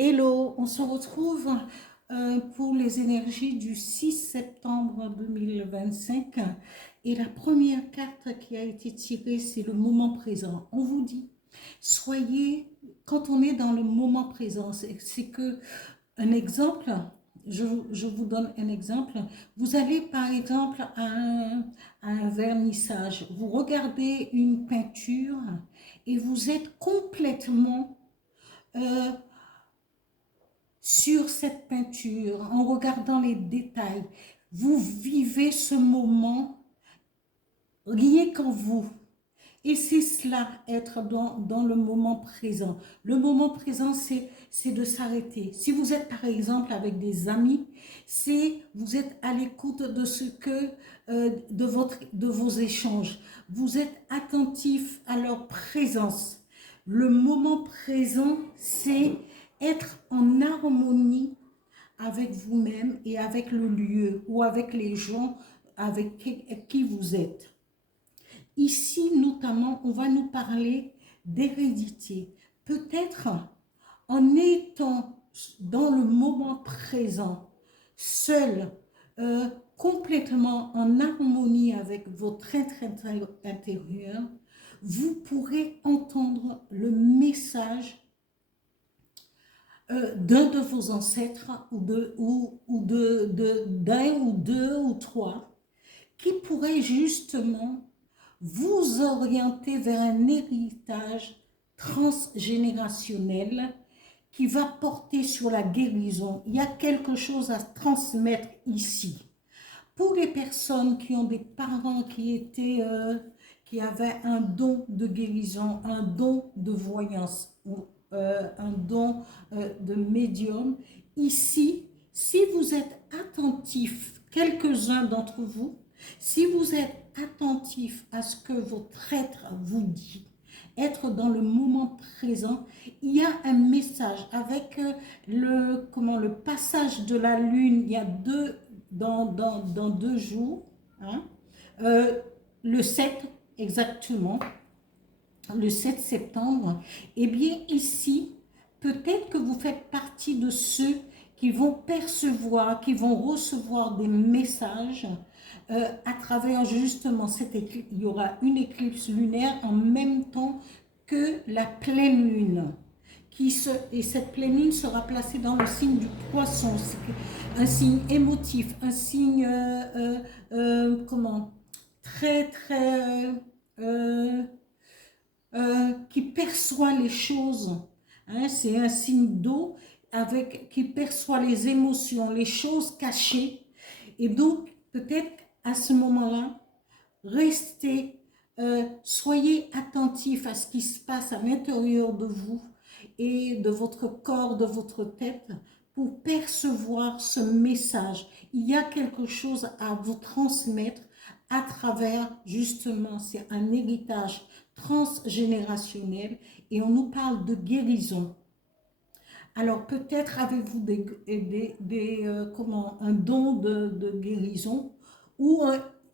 Hello, on se retrouve pour les énergies du 6 septembre 2025 et la première carte qui a été tirée, c'est le moment présent. On vous dit, soyez, quand on est dans le moment présent, c'est que, un exemple, je vous donne un exemple, vous allez par exemple à un vernissage, vous regardez une peinture et vous êtes complètement euh, sur cette peinture, en regardant les détails. Vous vivez ce moment rien qu'en vous. Et c'est cela, être dans le moment présent. Le moment présent, c'est de s'arrêter. Si vous êtes par exemple avec des amis, vous êtes à l'écoute de ce que, de vos échanges. Vous êtes attentif à leur présence. Le moment présent, c'est être en harmonie avec vous-même et avec le lieu ou avec les gens avec qui vous êtes. Ici, notamment, on va nous parler d'hérédité. Peut-être en étant dans le moment présent, seul, complètement en harmonie avec votre être intérieur, vous pourrez entendre le message d'un de vos ancêtres d'un ou deux ou trois qui pourrait justement vous orienter vers un héritage transgénérationnel qui va porter sur la guérison. Il y a quelque chose à transmettre ici. Pour les personnes qui ont des parents qui avaient un don de guérison, un don de voyance, ou un don de médium, ici, si vous êtes attentifs, quelques-uns d'entre vous, si vous êtes attentif à ce que votre être vous dit, être dans le moment présent, il y a un message avec le passage de la lune, il y a dans 2 jours, hein, le 7 exactement, le 7 septembre, eh bien ici, peut-être que vous faites partie de ceux qui vont percevoir, qui vont recevoir des messages à travers justement cette éclipse. Il y aura une éclipse lunaire en même temps que la pleine lune. Et cette pleine lune sera placée dans le signe du poisson, un signe émotif, un signe, très, qui perçoit les choses. Hein, c'est un signe d'eau qui perçoit les émotions, les choses cachées. Et donc, peut-être à ce moment-là, restez, soyez attentifs à ce qui se passe à l'intérieur de vous et de votre corps, de votre tête, pour percevoir ce message. Il y a quelque chose à vous transmettre à travers, justement, c'est un héritage transgénérationnel et on nous parle de guérison. Alors peut-être avez-vous un don de guérison ou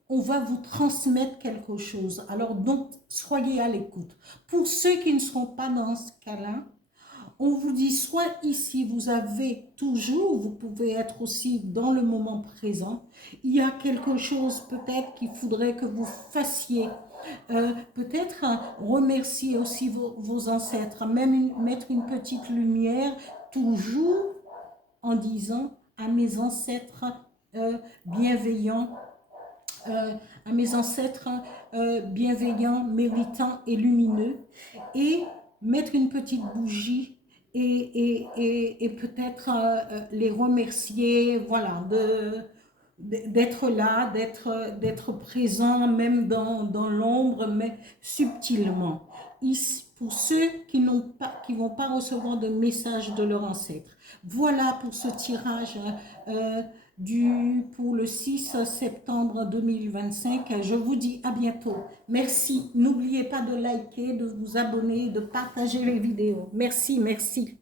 on va vous transmettre quelque chose. Alors donc soyez à l'écoute. Pour ceux qui ne seront pas dans ce cas-là, on vous dit soit ici vous avez toujours, vous pouvez être aussi dans le moment présent. Il y a quelque chose peut-être qu'il faudrait que vous fassiez. Peut-être remercier aussi vos ancêtres, même mettre une petite lumière, toujours en disant à mes ancêtres bienveillants, à mes ancêtres bienveillants, méritants et lumineux, et mettre une petite bougie et peut-être les remercier, voilà, d'être là, d'être présent, même dans l'ombre, mais subtilement. Pour ceux qui ne vont pas recevoir de message de leur ancêtre. Voilà pour ce tirage pour le 6 septembre 2025. Je vous dis à bientôt. Merci. N'oubliez pas de liker, de vous abonner, de partager les vidéos. Merci, merci.